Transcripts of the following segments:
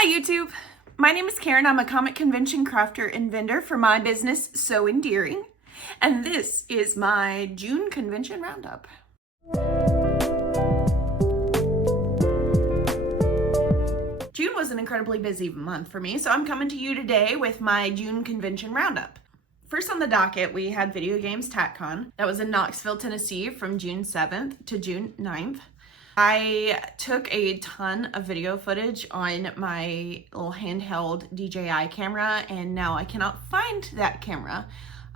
Hi YouTube, my name is Karen. I'm a comic convention crafter and vendor for my business So Endearing, and this is my June convention roundup. June was an incredibly busy month for me, so I'm coming to you today with my June convention roundup. First on the docket, we had Video Games TatCon. That was in Knoxville, Tennessee from June 7th to June 9th. I took a ton of video footage on my little handheld DJI camera, and now I cannot find that camera.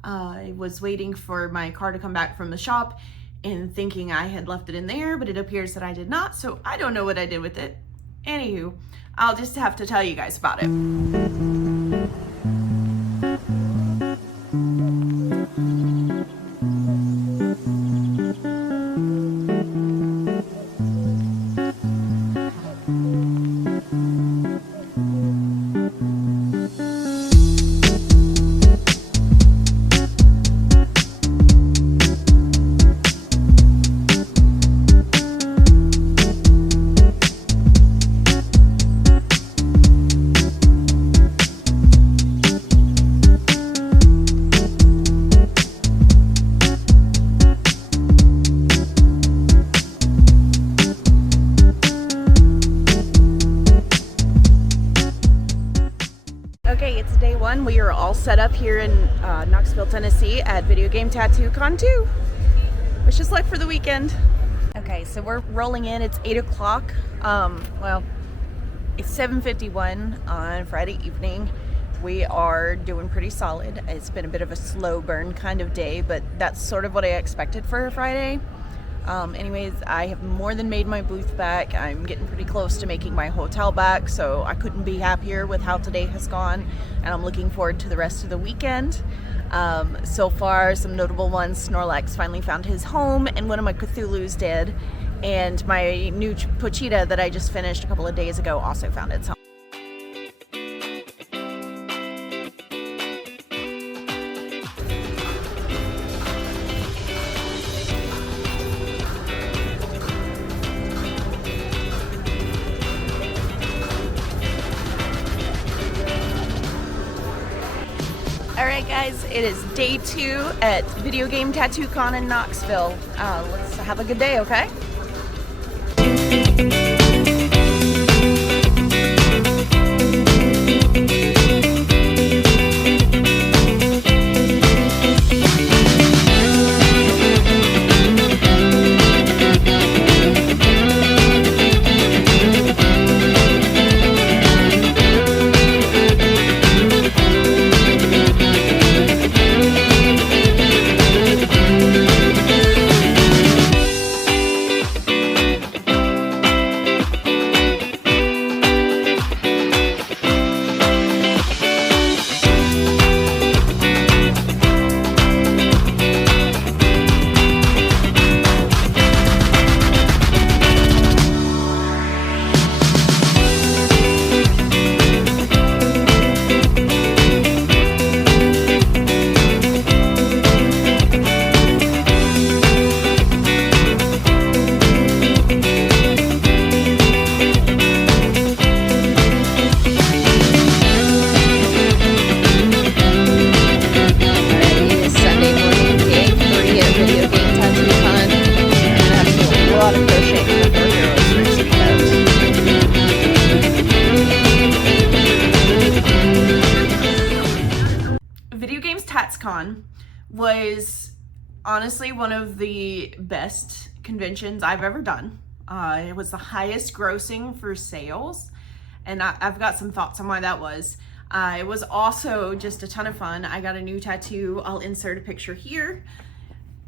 I was waiting for my car to come back from the shop and thinking I had left it in there, but it appears that I did not, so I don't know what I did with it. Anywho, I'll just have to tell you guys about it. Okay, it's day one. We are all set up here in Knoxville, Tennessee at Video Game Tattoo Con 2. Wish us luck for the weekend. Okay, so we're rolling in. It's 8 o'clock. Well, it's 7:51 on Friday evening. We are doing pretty solid. It's been a bit of a slow burn kind of day, but that's sort of what I expected for a Friday. Anyways, I have more than made my booth back. I'm getting pretty close to making my hotel back, so I couldn't be happier with how today has gone, and I'm looking forward to the rest of the weekend. So far, some notable ones: Snorlax finally found his home, and one of my Cthulhu's did, and my new Pochita that I just finished a couple of days ago also found its home. Alright guys, it is day 2 at Video Game Tattoo Con in Knoxville. Let's have a good day, okay? TattsCon was honestly one of the best conventions I've ever done. It was the highest grossing for sales, and I've got some thoughts on why that was. It was also just a ton of fun. I got a new tattoo. I'll insert a picture here,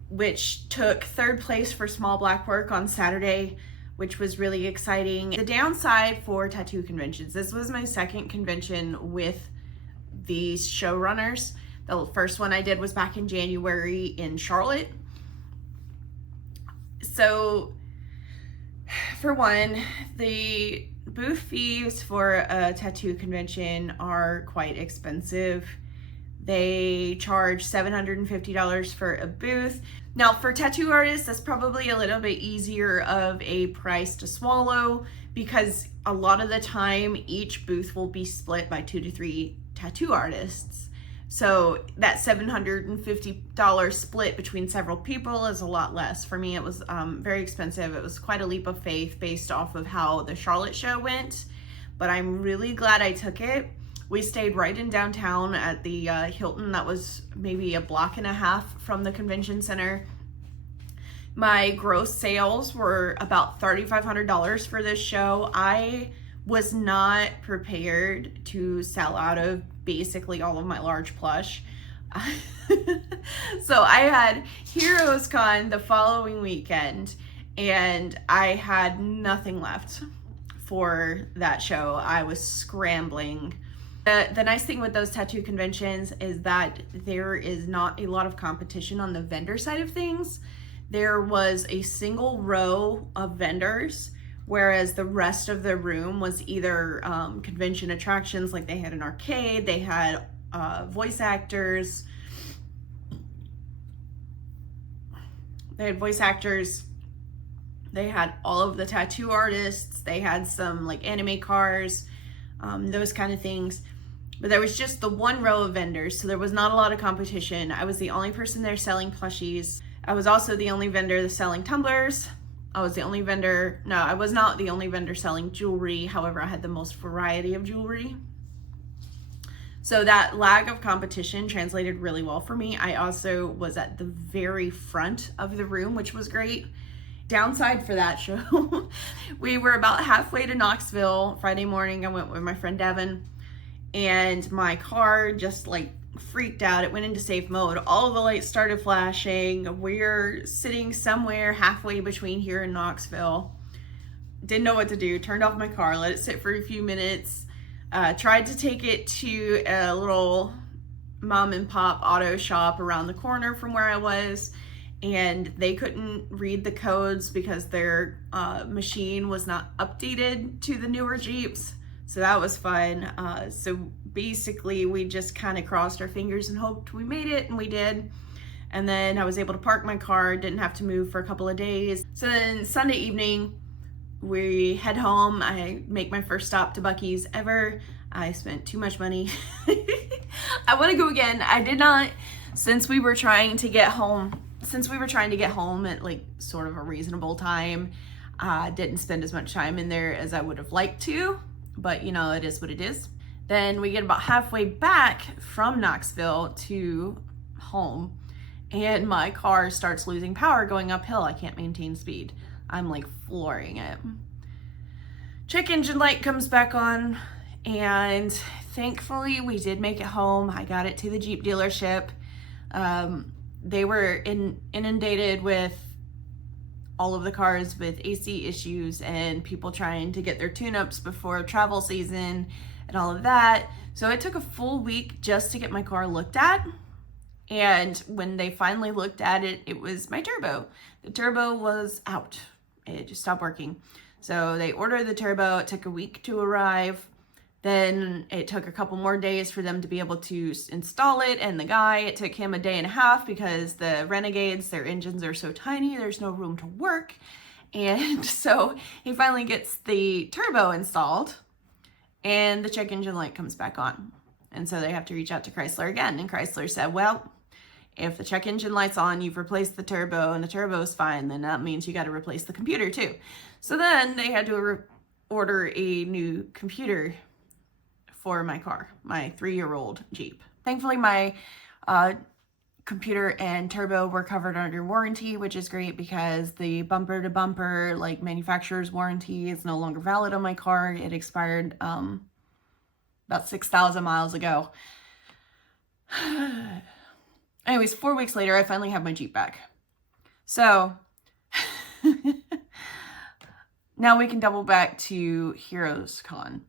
which took 3rd place for small black work on Saturday, which was really exciting. The downside for tattoo conventions, this was my 2nd convention with these showrunners. The first one I did was back in January in Charlotte. So, for one, the booth fees for a tattoo convention are quite expensive. They charge $750 for a booth. Now for tattoo artists, that's probably a little bit easier of a price to swallow because a lot of the time each booth will be split by 2 to 3 tattoo artists. So that $750 split between several people is a lot less. For me, it was very expensive. It was quite a leap of faith based off of how the Charlotte show went, but I'm really glad I took it. We stayed right in downtown at the Hilton that was maybe a block and a half from the convention center. My gross sales were about $3,500 for this show. I was not prepared to sell out of basically all of my large plush. So I had Heroes Con the following weekend and I had nothing left for that show. I was scrambling. The nice thing with those tattoo conventions is that there is not a lot of competition on the vendor side of things. There was a single row of vendors, whereas the rest of the room was either convention attractions, like they had an arcade, they had voice actors, they had all of the tattoo artists, they had some like anime cars, those kind of things. But there was just the one row of vendors, so there was not a lot of competition. I was the only person there selling plushies. I was also the only vendor selling tumblers. I was not the only vendor selling jewelry. However, I had the most variety of jewelry. So that lack of competition translated really well for me. I also was at the very front of the room, which was great. Downside for that show, we were about halfway to Knoxville. Friday morning, I went with my friend Devin, and my car just like freaked out. It went into safe mode. All of the lights started flashing. We're sitting somewhere halfway between here and Knoxville. Didn't know what to do. Turned off my car, let it sit for a few minutes. Tried to take it to a little mom and pop auto shop around the corner from where I was, and they couldn't read the codes because their machine was not updated to the newer Jeeps. So that was fun. So basically we just kind of crossed our fingers and hoped we made it, and we did. And then I was able to park my car, didn't have to move for a couple of days. So then Sunday evening, we head home. I make my first stop to Buc-ee's ever. I spent too much money. I want to go again. I did not, since we were trying to get home at like sort of a reasonable time, didn't spend as much time in there as I would have liked to, but you know, it is what it is. Then we get about halfway back from Knoxville to home, and my car starts losing power going uphill. I can't maintain speed. I'm like flooring it. Check engine light comes back on, and thankfully we did make it home. I got it to the Jeep dealership. They were inundated with all of the cars with AC issues and people trying to get their tune-ups before travel season and all of that. So it took a full week just to get my car looked at. And when they finally looked at it, it was my turbo. The turbo was out. It just stopped working. So they ordered the turbo. It took a week to arrive. Then it took a couple more days for them to be able to install it. And the guy, it took him a day and a half because the Renegades, their engines are so tiny, there's no room to work. And so he finally gets the turbo installed and the check engine light comes back on. And so they have to reach out to Chrysler again. And Chrysler said, well, if the check engine light's on, you've replaced the turbo and the turbo's fine, then that means you got to replace the computer too. So then they had to order a new computer for my car, my 3-year-old Jeep. Thankfully, my computer and turbo were covered under warranty, which is great because the bumper to bumper, like manufacturer's warranty, is no longer valid on my car. It expired about 6,000 miles ago. Anyways, 4 weeks later, I finally have my Jeep back. So now we can double back to Heroes Con.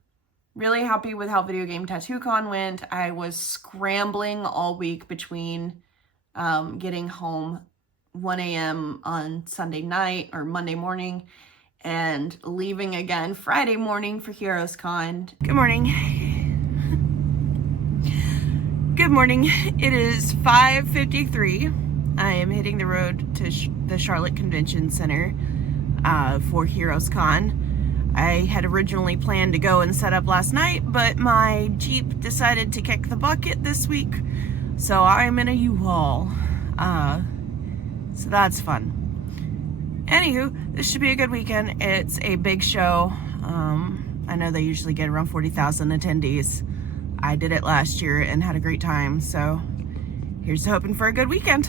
Really happy with how Video Game Tattoo Con went. I was scrambling all week between getting home 1 a.m. on Sunday night or Monday morning and leaving again Friday morning for Heroes Con. Good morning. Good morning. It is 5:53. I am hitting the road to the Charlotte Convention Center for Heroes Con. I had originally planned to go and set up last night, but my Jeep decided to kick the bucket this week, so I'm in a U-Haul. So that's fun. Anywho, this should be a good weekend. It's a big show. I know they usually get around 40,000 attendees. I did it last year and had a great time, so here's to hoping for a good weekend.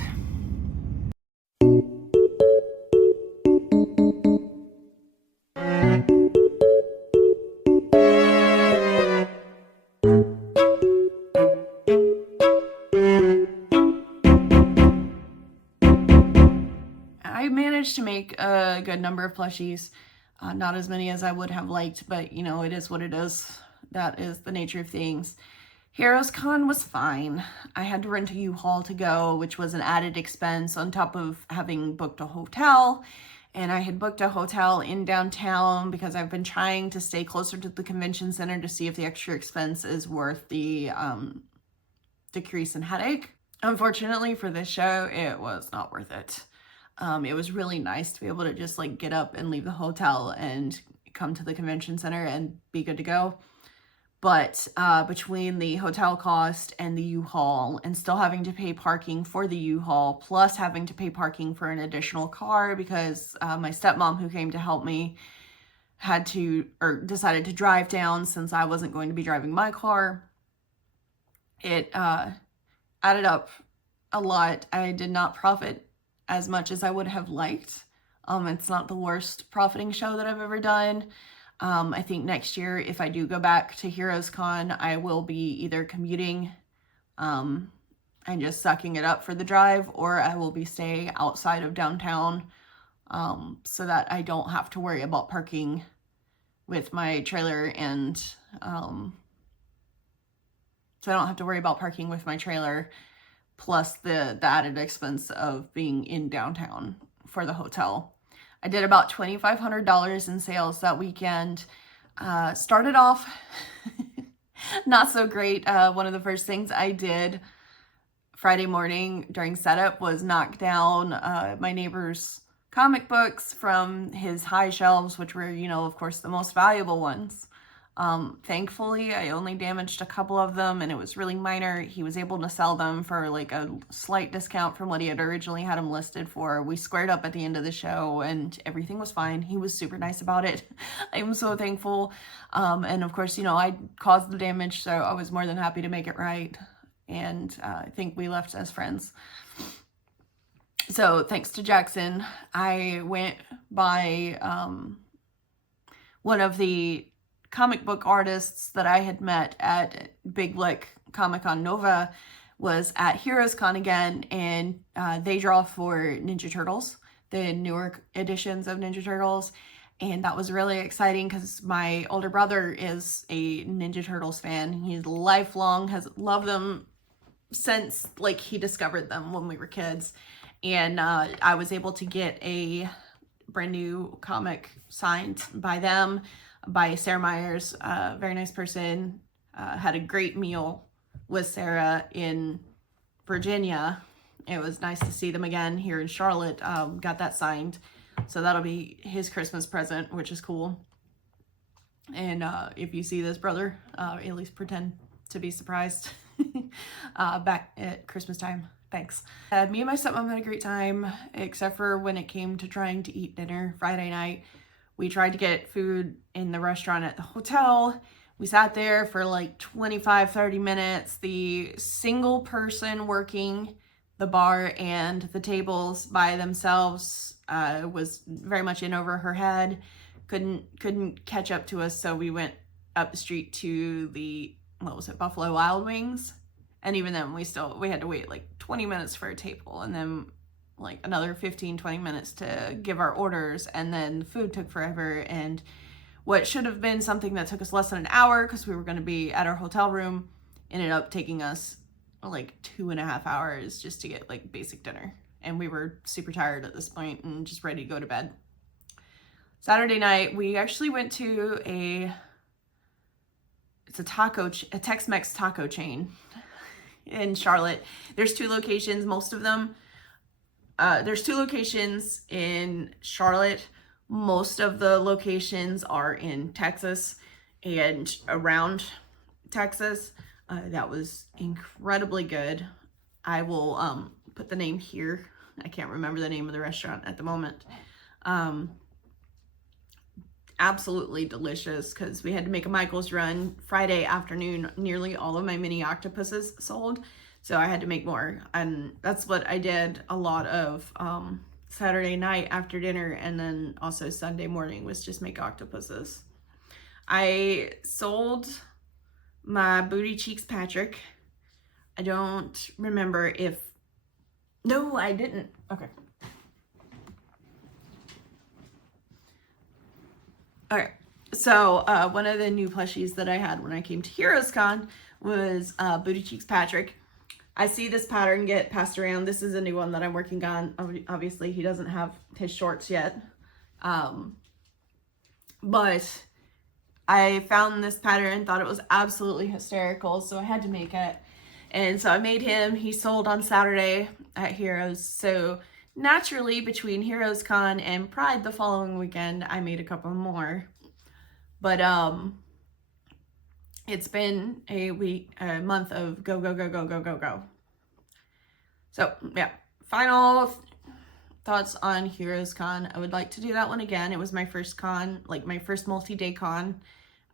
I managed to make a good number of plushies. Not as many as I would have liked, but you know, it is what it is. That is the nature of things. Heroes Con was fine. I had to rent a U-Haul to go, which was an added expense on top of having booked a hotel. And I had booked a hotel in downtown because I've been trying to stay closer to the convention center to see if the extra expense is worth the decrease in headache. Unfortunately for this show, it was not worth it. It was really nice to be able to just like get up and leave the hotel and come to the convention center and be good to go. But between the hotel cost and the U-Haul and still having to pay parking for the U-Haul, plus having to pay parking for an additional car because my stepmom who came to help me decided to drive down since I wasn't going to be driving my car, it added up a lot. I did not profit as much as I would have liked. It's not the worst profiting show that I've ever done. I think next year, if I do go back to Heroes Con, I will be either commuting and just sucking it up for the drive, or I will be staying outside of downtown so that I don't have to worry about parking with my trailer and plus the added expense of being in downtown for the hotel. I did about $2,500 in sales that weekend. Started off not so great. One of the first things I did Friday morning during setup was knock down my neighbor's comic books from his high shelves, which were, you know, of course, the most valuable ones. Thankfully, I only damaged a couple of them and it was really minor. He was able to sell them for like a slight discount from what he had originally had them listed for. We squared up at the end of the show and everything was fine. He was super nice about it. I am so thankful. And of course, you know, I caused the damage, so I was more than happy to make it right. And I think we left as friends. So thanks to Jackson, I went by one of the comic book artists that I had met at Big Lick Comic-Con Nova was at Heroes Con again, and they draw for Ninja Turtles, the newer editions of Ninja Turtles, and that was really exciting because my older brother is a Ninja Turtles fan. He's lifelong, has loved them since like he discovered them when we were kids, and I was able to get a brand new comic signed by them, by Sarah Myers, a very nice person. Had a great meal with Sarah in Virginia. It was nice to see them again here in Charlotte. Got that signed. So that'll be his Christmas present, which is cool. And if you see this, brother, at least pretend to be surprised back at Christmas time. Thanks. Me and my stepmom had a great time, except for when it came to trying to eat dinner Friday night. We tried to get food in the restaurant at the hotel. We sat there for like 25, 30 minutes. The single person working the bar and the tables by themselves was very much in over her head. Couldn't catch up to us, so we went up the street to the, Buffalo Wild Wings. And even then we had to wait like 20 minutes for a table, and then like another 15-20 minutes to give our orders, and then the food took forever. And what should have been something that took us less than an hour because we were going to be at our hotel room ended up taking us like 2.5 hours just to get like basic dinner, and we were super tired at this point and just ready to go to bed. Saturday night we actually went to a Tex-Mex taco chain. in Charlotte. There's 2 locations, most of them. There's 2 locations in Charlotte. Most of the locations are in Texas and around Texas. That was incredibly good. I will put the name here. I can't remember the name of the restaurant at the moment. Absolutely delicious, because we had to make a Michael's run Friday afternoon. Nearly all of my mini octopuses sold, so I had to make more, and that's what I did a lot of Saturday night after dinner, and then also Sunday morning was just make octopuses. I sold my Booty Cheeks Patrick. I don't remember if... No, I didn't. Okay. Alright, so one of the new plushies that I had when I came to Heroes Con was Booty Cheeks Patrick. I see this pattern get passed around. This is a new one that I'm working on. Obviously, he doesn't have his shorts yet. But I found this pattern and thought it was absolutely hysterical, so I had to make it. And so I made him. He sold on Saturday at Heroes. So naturally, between Heroes Con and Pride the following weekend, I made a couple more. But it's been a month of go, go, go, go, go, go, go. So yeah, final thoughts on Heroes Con. I would like to do that one again. It was my first con, like my first multi-day con.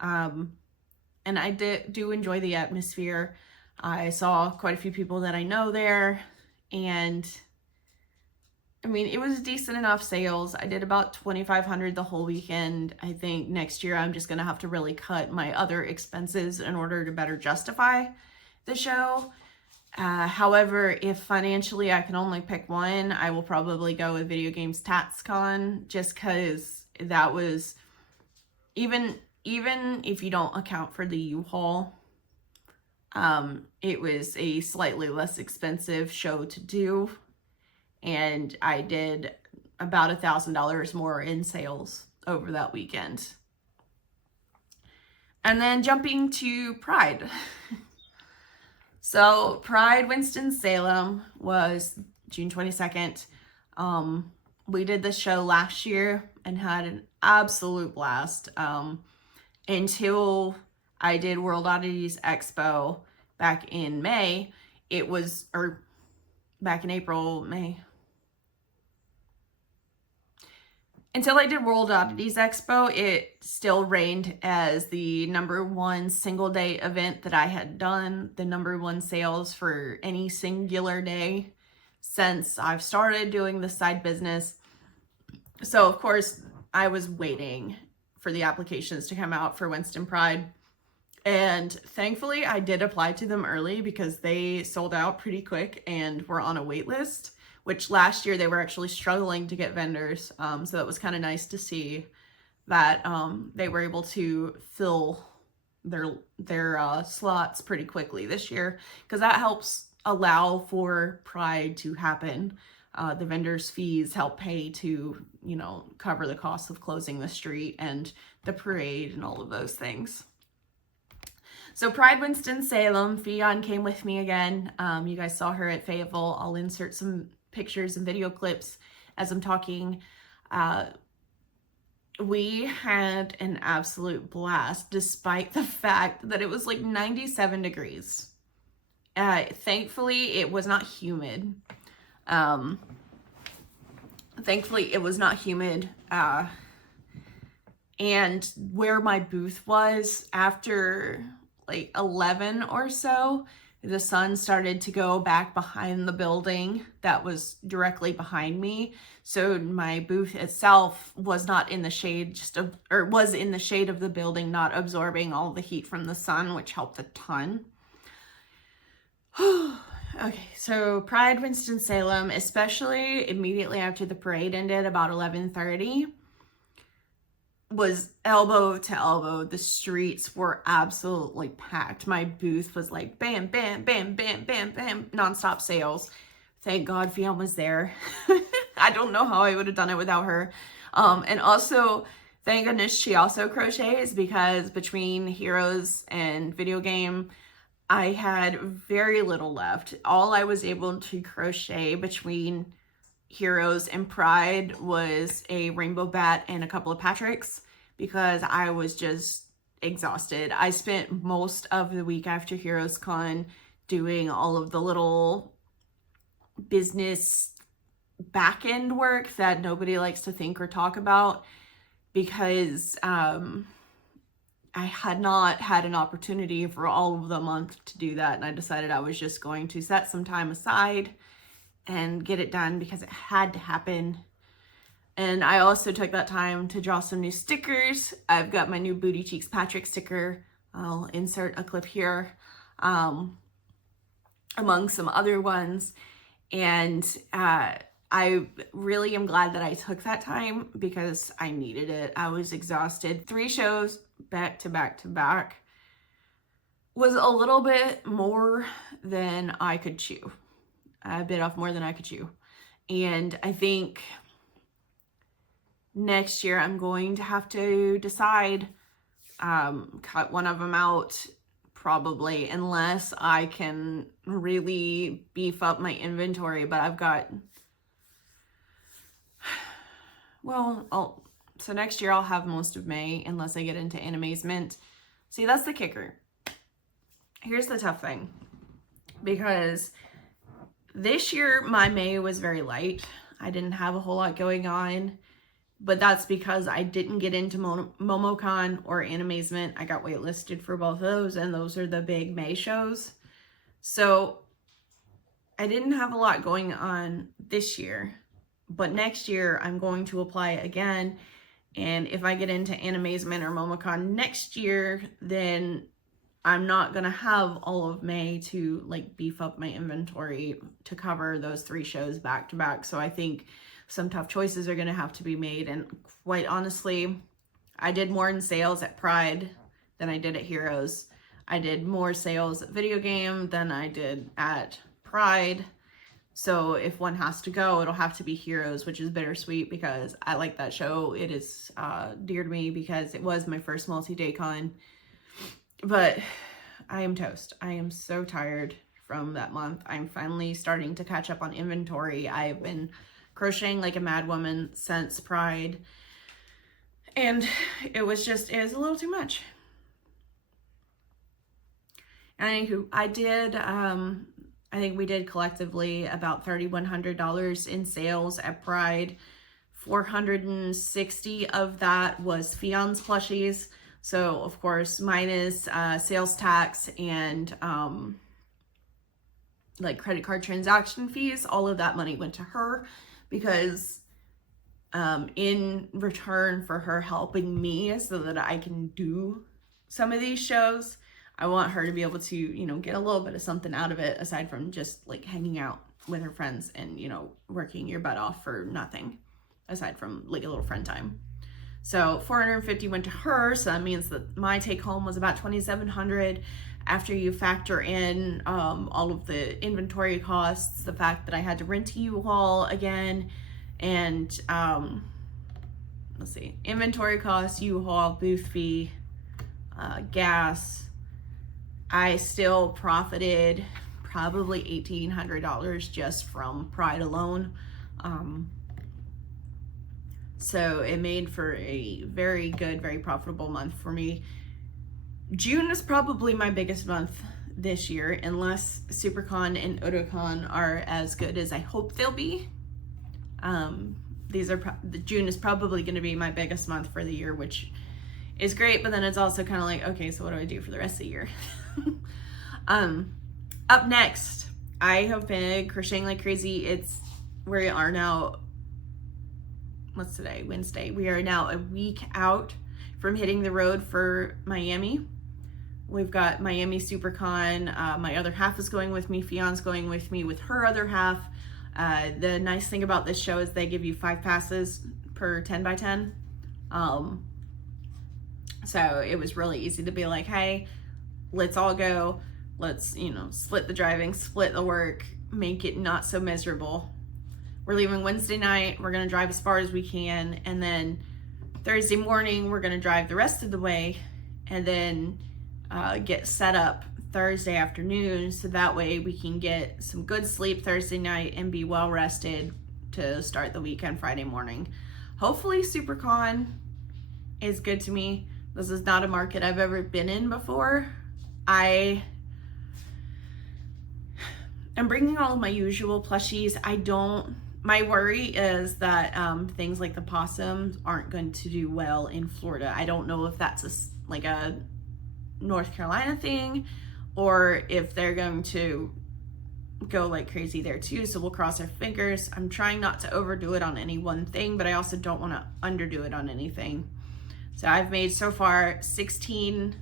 And I do enjoy the atmosphere. I saw quite a few people that I know there, and I mean, it was decent enough sales. I did about 2,500 the whole weekend. I think next year I'm just gonna have to really cut my other expenses in order to better justify the show. However, if financially I can only pick one, I will probably go with Video Games Tatts Con, just because that was, even if you don't account for the U-Haul, it was a slightly less expensive show to do, and I did about $1,000 more in sales over that weekend. And then jumping to Pride. So Pride Winston-Salem was June 22nd. We did this show last year and had an absolute blast, until I did World Oddities Expo back in May. It was, or back in April, May. Until I did World Oddities Expo, it still reigned as the #1 single day event that I had done, the #1 sales for any singular day since I've started doing the side business. So of course I was waiting for the applications to come out for Winston Pride. And thankfully I did apply to them early, because they sold out pretty quick and were on a wait list, which last year they were actually struggling to get vendors. So that was kind of nice to see that they were able to fill their slots pretty quickly this year, because that helps allow for Pride to happen. The vendors' fees help pay to, you know, cover the cost of closing the street and the parade and all of those things. So Pride Winston-Salem, Fionn came with me again. You guys saw her at Fayetteville. I'll insert some pictures and video clips as I'm talking. We had an absolute blast, despite the fact that it was like 97 degrees. Thankfully, it was not humid. Thankfully, it was not humid. And where my booth was, after like 11 or so, the sun started to go back behind the building that was directly behind me. So my booth itself was not in the shade, or was in the shade of the building, not absorbing all the heat from the sun, which helped a ton. Okay, so Pride Winston-Salem, especially immediately after the parade ended, about 11:30, was elbow to elbow. The streets were absolutely packed. My booth was like bam, bam, bam, bam, bam, bam, nonstop sales. Thank God Fionn was there. I don't know how I would have done it without her. And also, thank goodness she also crochets, because between Heroes and Video Game, I had very little left. All I was able to crochet between Heroes and Pride was a rainbow bat and a couple of Patricks because I was just exhausted. I spent most of the week after Heroes Con doing all of the little business back end work that nobody likes to think or talk about because I had not had an opportunity for all of the month to do that, and I decided I was just going to set some time aside and get it done because it had to happen. And I also took that time to draw some new stickers. I've got my new Booty Cheeks Patrick sticker. I'll insert a clip here, among some other ones. And I really am glad that I took that time because I needed it. I was exhausted. 3 shows back to back to back was a little bit more than I could chew. I bit off more than I could chew. And I think next year I'm going to have to decide, cut one of them out probably, unless I can really beef up my inventory. But I've got, well, so next year I'll have most of May unless I get into Animazement. See, that's the kicker. Here's the tough thing, because this year my May was very light. I didn't have a whole lot going on, but that's because I didn't get into MomoCon or Animazement. I got waitlisted for both of those, and those are the big May shows. So I didn't have a lot going on this year, but next year I'm going to apply again. And if I get into Animazement or MomoCon next year, then I'm not going to have all of May to like beef up my inventory to cover those 3 shows back to back. So I think some tough choices are going to have to be made. And quite honestly, I did more in sales at Pride than I did at Heroes. I did more sales at Video Game than I did at Pride. So if one has to go, it'll have to be Heroes, which is bittersweet because I like that show. It is dear to me because it was my first multi-day con. But I am toast. I am so tired from that month. I'm finally starting to catch up on inventory. I've been crocheting like a mad woman since Pride. And it was a little too much. And I did, I think we did collectively about $3,100 in sales at Pride. 460 of that was Fion's plushies. So of course, minus sales tax and like credit card transaction fees, all of that money went to her because in return for her helping me so that I can do some of these shows, I want her to be able to, you know, get a little bit of something out of it aside from just like hanging out with her friends and, you know, working your butt off for nothing aside from like a little friend time. So 450 went to her, so that means that my take home was about 2,700 after you factor in all of the inventory costs, the fact that I had to rent a U-Haul again, and let's see, inventory costs, U-Haul, booth fee, gas. I still profited probably $1,800 just from Pride alone. So it made for a very good, very profitable month for me. June is probably my biggest month this year, unless SuperCon and Otakon are as good as I hope they'll be. June is probably going to be my biggest month for the year, which is great, but then it's also kind of like, okay, so what do I do for the rest of the year? Up next, I have been crocheting like crazy. We are now, what's today? Wednesday. We are now a week out from hitting the road for Miami. We've got Miami SuperCon. My other half is going with me. Fion's going with me with her other half. The nice thing about this show is they give you 5 passes per 10 by 10. So it was really easy to be like, hey, let's all go. Let's, you know, split the driving, split the work, make it not so miserable. We're leaving Wednesday night. We're going to drive as far as we can. And then Thursday morning, we're going to drive the rest of the way. And then get set up Thursday afternoon, so that way we can get some good sleep Thursday night and be well rested to start the weekend Friday morning. Hopefully SuperCon is good to me. This is not a market I've ever been in before. I am bringing all of my usual plushies. My worry is that things like the possums aren't going to do well in Florida. I don't know if that's like a North Carolina thing, or if they're going to go like crazy there too, so we'll cross our fingers. I'm trying not to overdo it on any one thing, but I also don't want to underdo it on anything. So I've made so far 16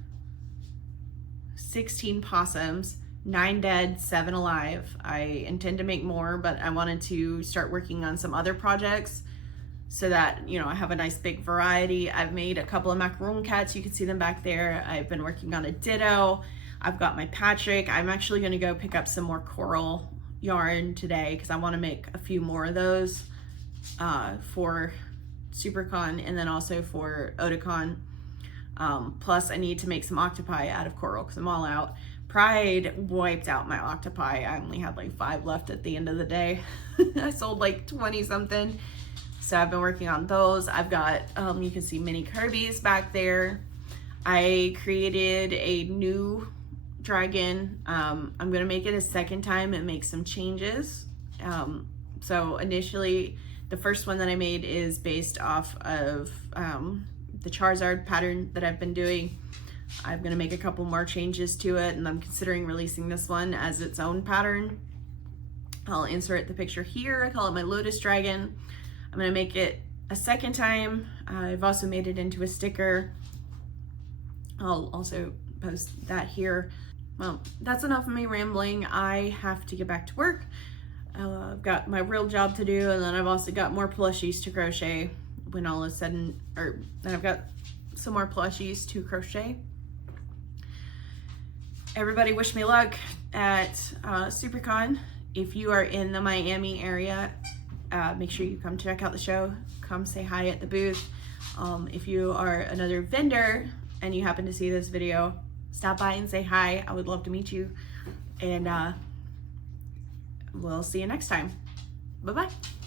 possums, 9 dead, 7 alive. I intend to make more, but I wanted to start working on some other projects so that, you know, I have a nice big variety. I've made a couple of macaroon cats. You can see them back there. I've been working on a ditto. I've got my Patrick. I'm actually going to go pick up some more coral yarn today because I want to make a few more of those for SuperCon and then also for Otakon. Plus I need to make some octopi out of coral because I'm all out. Pride wiped out my octopi. I only had like 5 left at the end of the day. I sold like 20 something. So I've been working on those. I've got, you can see mini Kirby's back there. I created a new dragon. I'm gonna make it a second time and make some changes. So initially, the first one that I made is based off of the Charizard pattern that I've been doing. I'm gonna make a couple more changes to it, and I'm considering releasing this one as its own pattern. I'll insert the picture here. I call it my Lotus Dragon. I'm gonna make it a second time. I've also made it into a sticker. I'll also post that here. Well, that's enough of me rambling. I have to get back to work. I've got my real job to do, and then I've also got more plushies to crochet when all is said and, then I've got some more plushies to crochet. Everybody wish me luck at SuperCon. If you are in the Miami area, make sure you come check out the show. Come say hi at the booth. If you are another vendor and you happen to see this video, stop by and say hi. I would love to meet you. And we'll see you next time. Bye-bye.